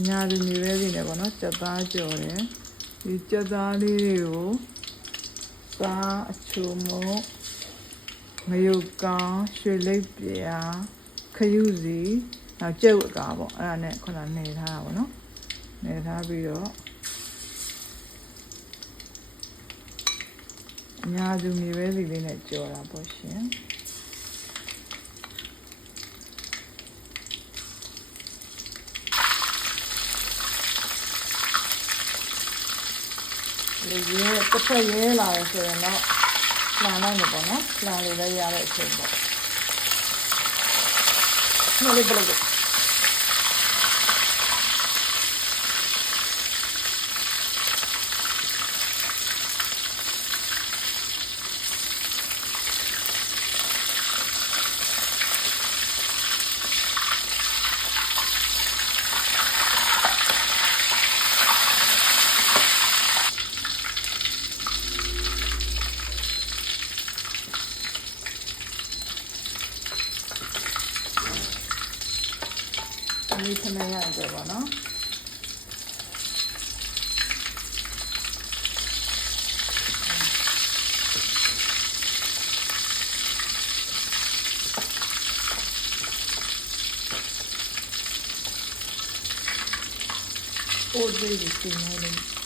အညာသူမြေပဲလေးနဲ့ပေါ့နော်ကြက်သားကြော်တယ်ဒီကြက်သားလေးတွေကိုသားအချိုမုံငရုတ်ကောင်းရွှေလိပ်ပြာခရုစီနောက်ကြက်ဝတ်ကားပေါ့အဲ့ဒါနဲ့ခုနနေထားတာပေါ့နော်နေထားပြီးတော့အညာသူမြေပဲလေးနဲ့ကြော်တာပေါ့ရှင်ဒီရဲတစ်ဖက်ရဲလာရဆိုရင်တော့လှန်လိုက်မယ်ပေါ့နော်လှန်လေးလည်းရတဲ့အချိန်ပေါ့ဒီလိုဘယ်လိုဒီခဏရတယ်ပေါ့နော်အိုးလေးကိုပြင်နေတယ်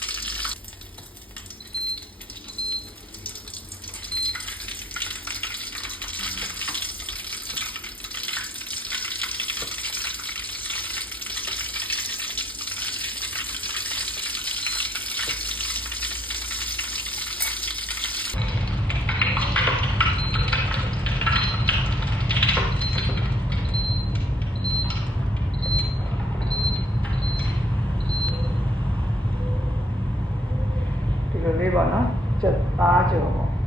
ဒီလိုလေးပေါ့နော်ချက်သားကြော်ပေါ့